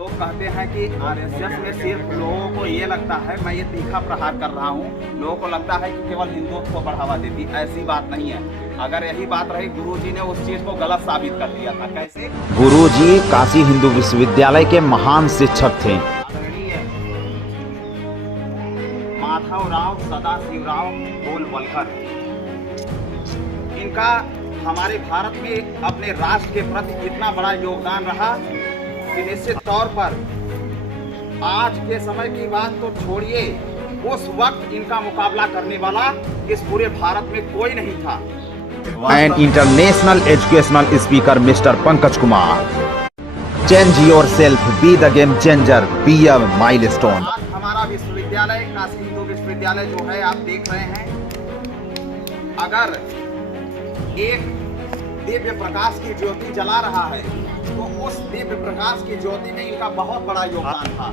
लोग कहते हैं कि आरएसएस में सिर्फ लोगों को ये लगता है, मैं ये तीखा प्रहार कर रहा हूँ, लोगों को लगता है कि केवल हिंदुत्व को बढ़ावा देती। ऐसी बात नहीं है। अगर यही बात रही, गुरुजी ने उस चीज को गलत साबित कर दिया था। कैसे? गुरुजी काशी हिंदू विश्वविद्यालय के महान शिक्षक थे। माधवराव सदाशिवराव गोलवलकर, इनका हमारे भारत में अपने राष्ट्र के प्रति इतना बड़ा योगदान रहा कि निश्चित तौर पर आज के समय की बात तो छोड़िए, उस वक्त इनका मुकाबला करने वाला इस पूरे भारत में कोई नहीं था। And international educational speaker mister Pankaj Kumar, change your self, be the game changer, be a milestone. आज हमारा विश्वविद्यालय काशी हिंदू विश्वविद्यालय जो है आप देख रहे हैं, अगर एक दिव्य प्रकाश की ज्योति जला रहा है तो उस दिव्य प्रकाश की ज्योति में इनका बहुत बड़ा योगदान था।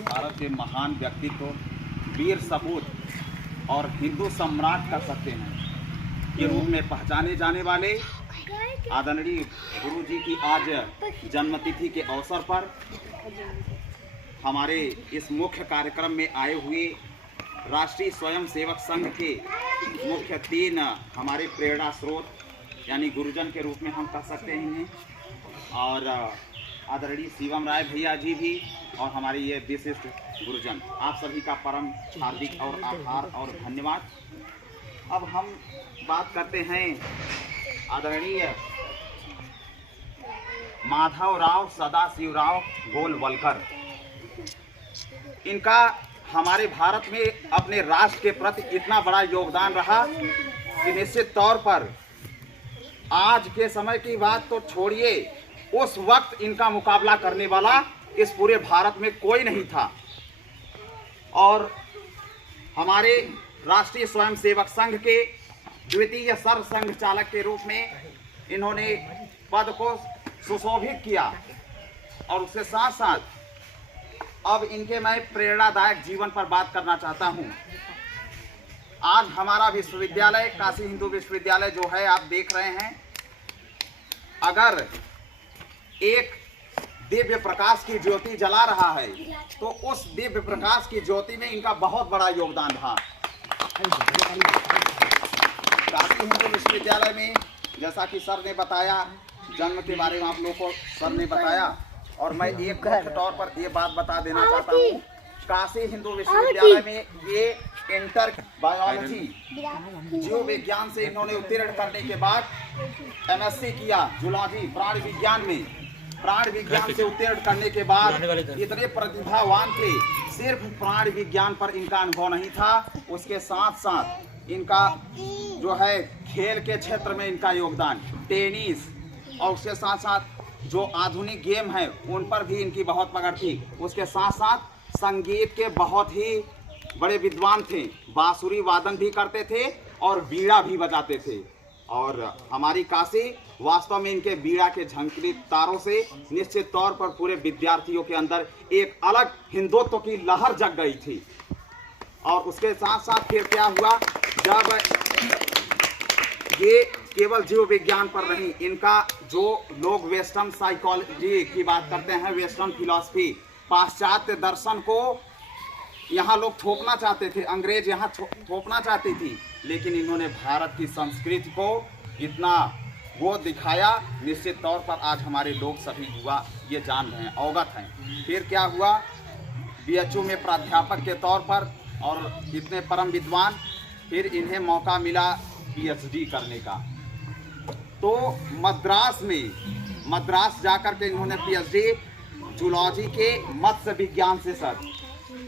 भारत के महान व्यक्तित्व, वीर सपूत और हिंदू सम्राट कर सकते हैं के रूप में पहचाने जाने वाले आदरणीय गुरु जी की आज जन्मतिथि के अवसर पर हमारे इस मुख्य कार्यक्रम में आए हुए राष्ट्रीय स्वयं सेवक संघ के मुख्य 3 हमारे प्रेरणा स्रोत यानी गुरुजन के रूप में हम कह सकते हैं इन्हें, और आदरणीय शिवम राय भैया जी भी और हमारे ये विशिष्ट गुरुजन, आप सभी का परम हार्दिक और आभार और धन्यवाद। अब हम बात करते हैं आदरणीय माधवराव सदाशिवराव गोलवलकर। इनका हमारे भारत में अपने राष्ट्र के प्रति इतना बड़ा योगदान रहा कि निश्चित तौर पर आज के समय की बात तो छोड़िए, उस वक्त इनका मुकाबला करने वाला इस पूरे भारत में कोई नहीं था। और हमारे राष्ट्रीय स्वयं सेवक संघ के द्वितीय सर संघ चालक के रूप में इन्होंने पद को सुशोभित किया, और उसके साथ साथ अब इनके मैं प्रेरणादायक जीवन पर बात करना चाहता हूं। आज हमारा विश्वविद्यालय काशी हिंदू विश्वविद्यालय जो है आप देख रहे हैं, अगर एक दिव्य प्रकाश की ज्योति जला रहा है तो उस दिव्य प्रकाश की ज्योति में इनका बहुत बड़ा योगदान था। काशी हिंदू विश्वविद्यालय में जैसा कि सर ने बताया, जन्म के बारे में आप लोगों को सर ने बताया, और मैं एक मुख्य तौर पर ये बात बता देना चाहता हूँ, काशी हिंदू विश्वविद्यालय में ये इंटर बायोलॉजी जीव विज्ञान से इन्होंने उत्तीर्ण करने के बाद एमएससी किया जूलॉजी प्राण विज्ञान में। प्राण विज्ञान से उत्तीर्ण करने के बाद इतने प्रतिभावान थे, सिर्फ प्राण विज्ञान पर इनका अनुभव नहीं था, उसके साथ साथ इनका जो है खेल के क्षेत्र में इनका योगदान, टेनिस, और उसके साथ साथ जो आधुनिक गेम है उन पर भी इनकी बहुत पकड़ थी। उसके साथ साथ संगीत के बहुत ही बड़े विद्वान थे, बांसुरी वादन भी करते थे और बीड़ा भी बजाते थे। और हमारी काशी वास्तव में इनके बीड़ा के झंकृत तारों से निश्चित तौर पर पूरे विद्यार्थियों के अंदर एक अलग हिंदुत्व की लहर जग गई थी। और उसके साथ साथ फिर क्या हुआ, जब ये केवल जीव विज्ञान पर नहीं, इनका जो लोग वेस्टर्न साइकोलॉजी की बात करते हैं, वेस्टर्न फिलॉसफी, पाश्चात्य दर्शन को यहाँ लोग थोपना चाहते थे, अंग्रेज यहाँ थोपना चाहती थी, लेकिन इन्होंने भारत की संस्कृति को इतना वो दिखाया, निश्चित तौर पर आज हमारे लोग सभी युवा ये जान रहे हैं, अवगत हैं। फिर क्या हुआ, बीएचयू में प्राध्यापक के तौर पर और इतने परम विद्वान, फिर इन्हें मौका मिला पीएचडी करने का। तो मद्रास जाकर के इन्होंने पीएचडी जूलॉजी के मत्स्य विज्ञान से, सर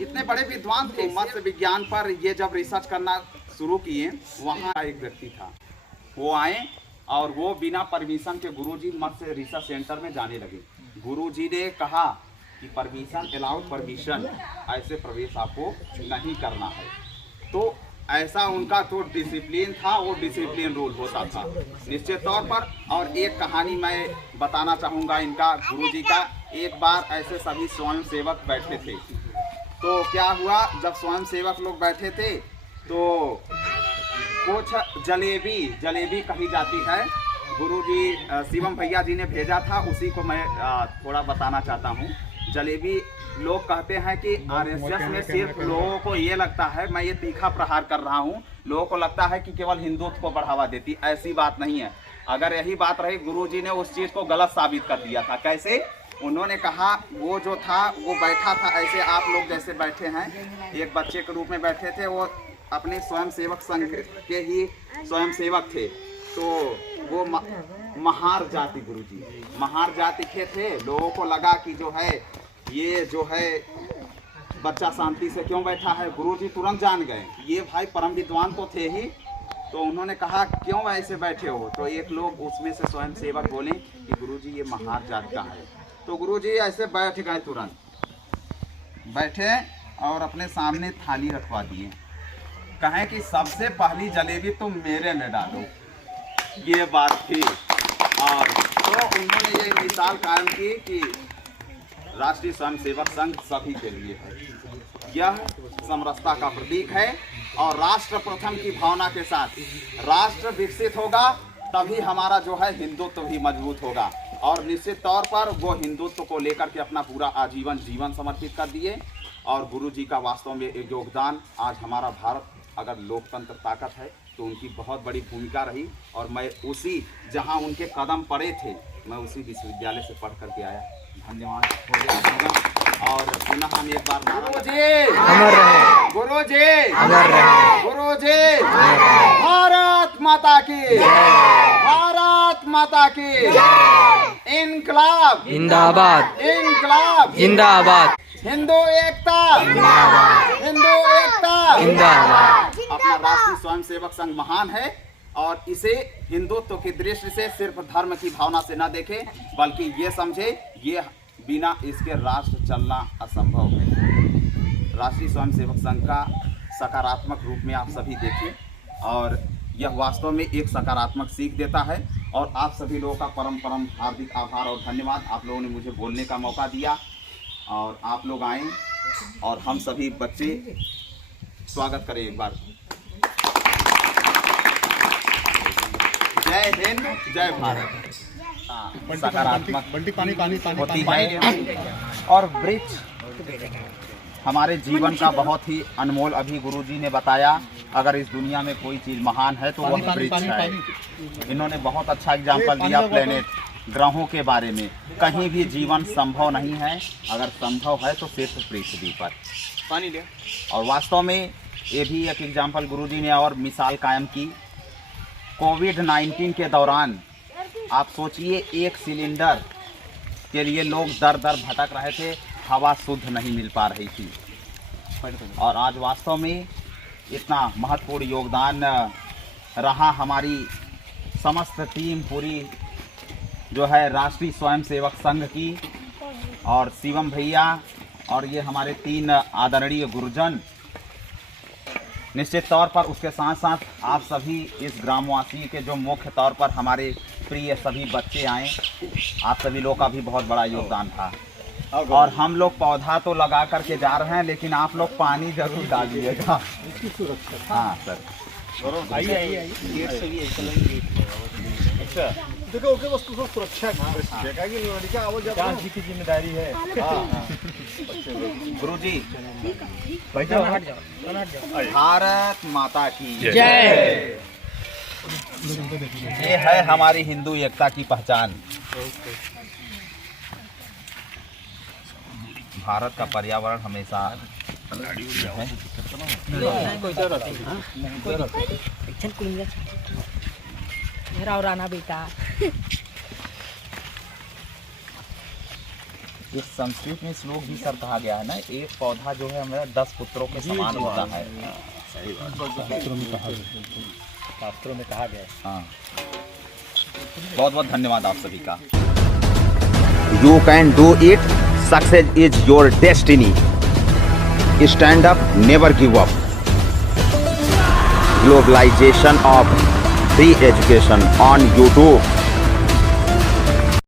इतने बड़े विद्वान थे मत्स्य विज्ञान पर, ये जब रिसर्च करना शुरू किए, वहाँ एक व्यक्ति था, वो आए और वो बिना परमिशन के गुरुजी मत्स्य रिसर्च सेंटर में जाने लगे। गुरुजी ने कहा कि परमिशन अलाउड परमिशन, ऐसे प्रवेश आपको नहीं करना है। तो ऐसा उनका तो डिसिप्लिन था, वो डिसिप्लिन रूल होता था निश्चित तौर पर। और एक कहानी मैं बताना चाहूँगा इनका, गुरुजी का। एक बार ऐसे सभी स्वयं सेवक बैठे थे, तो क्या हुआ, जब स्वयं सेवक लोग बैठे थे तो कुछ जलेबी कही जाती है, गुरुजी शिवम भैया जी ने भेजा था, उसी को मैं थोड़ा बताना चाहता हूँ। जलेबी लोग कहते हैं कि आरएसएस में सिर्फ लोगों को ये लगता है, मैं ये तीखा प्रहार कर रहा हूँ, लोगों को लगता है कि केवल हिंदुत्व को बढ़ावा देती, ऐसी बात नहीं है। अगर यही बात रही, गुरुजी ने उस चीज़ को गलत साबित कर दिया था। कैसे? उन्होंने कहा वो जो था वो बैठा था ऐसे, आप लोग जैसे बैठे हैं, एक बच्चे के रूप में बैठे थे, वो अपने स्वयं सेवक संघ के ही स्वयं सेवक थे। तो वो महार जाति, गुरुजी महार जाति के थे। लोगों को लगा कि जो है ये जो है बच्चा शांति से क्यों बैठा है। गुरुजी तुरंत जान गए ये भाई परम विद्वान तो थे ही, तो उन्होंने कहा क्यों ऐसे बैठे हो। तो एक लोग उसमें से स्वयं सेवक बोले कि गुरुजी ये महार जात का है। तो गुरुजी ऐसे बैठ गए, तुरंत बैठे और अपने सामने थाली रखवा दिए, कहें कि सबसे पहली जलेबी तुम मेरे में डालो, ये बात थी। और तो उन्होंने ये मिसाल कायम की कि राष्ट्रीय स्वयंसेवक संघ सभी के लिए है, यह समरसता का प्रतीक है। और राष्ट्र प्रथम की भावना के साथ राष्ट्र विकसित होगा, तभी हमारा जो है हिंदुत्व भी मजबूत होगा। और निश्चित तौर पर वो हिंदुत्व को लेकर के अपना पूरा आजीवन जीवन समर्पित कर दिए। और गुरुजी का वास्तव में एक योगदान, आज हमारा भारत अगर लोकतंत्र ताकत है तो उनकी बहुत बड़ी भूमिका रही। और मैं उसी जहां उनके कदम पड़े थे, मैं उसी विश्वविद्यालय से पढ़ करके आया। धन्यवाद हो गया। और पुनः हम एक बार गुरुजी भारत माता की, भारत माता की, इनकलाब जिंदाबाद, इनकलाब जिंदाबाद, हिंदू एकता, हिंदू एकता जिंदाबाद। अपना राष्ट्रीय स्वयंसेवक संघ महान है और इसे हिंदुत्व की दृष्टि से सिर्फ धर्म की भावना से न देखे, बल्कि ये समझे ये बिना इसके राष्ट्र चलना असंभव है। राष्ट्रीय स्वयंसेवक संघ का सकारात्मक रूप में आप सभी देखें और यह वास्तव में एक सकारात्मक सीख देता है। और आप सभी लोगों का परम परम हार्दिक आभार और धन्यवाद। आप लोगों ने मुझे बोलने का मौका दिया और आप लोग आए और हम सभी बच्चे स्वागत करें एक बार। जय हिंद, जय भारत। सकारात्मक होती है और वृक्ष हमारे जीवन का बहुत ही अनमोल, अभी गुरुजी ने बताया, अगर इस दुनिया में कोई चीज़ महान है तो वह वृक्ष है। इन्होंने बहुत अच्छा एग्जाम्पल दिया प्लेनेट, ग्रहों के बारे में। कहीं भी जीवन संभव नहीं है, अगर संभव है तो सिर्फ पृथ्वी पर। पानी ले। और वास्तव में ये भी एक एग्जाम्पल गुरुजी ने और मिसाल कायम की। कोविड-19 के दौरान आप सोचिए, एक सिलेंडर के लिए लोग दर दर भटक रहे थे, हवा शुद्ध नहीं मिल पा रही थी। और आज वास्तव में इतना महत्वपूर्ण योगदान रहा हमारी समस्त टीम पूरी जो है राष्ट्रीय स्वयंसेवक संघ की, और शिवम भैया और ये हमारे 3 आदरणीय गुरुजन। निश्चित तौर पर उसके साथ साथ आप सभी इस ग्रामवासी के जो मुख्य तौर पर हमारे प्रिय सभी बच्चे आए, आप सभी लोग का भी बहुत बड़ा योगदान था। और हम लोग पौधा तो लगा करके जा रहे हैं, लेकिन आप लोग पानी जरूर डालिएगा। हाँ सर, देखो ओके, बस तो सुरक्षा की जिम्मेदारी है। गुरुजी भारत माता की जय। ये है हमारी हिंदू एकता की पहचान। भारत का पर्यावरण हमेशा राना बेटा। इस संस्कृत में श्लोक भी सर कहा गया है ना, एक पौधा जो है हमारा 10 पुत्रों के समान होता है। शास्त्रों में कहा गया है। हाँ, बहुत बहुत धन्यवाद आप सभी का। You can do it. Success is your destiny. Stand up, never give up. Globalization of free education on YouTube.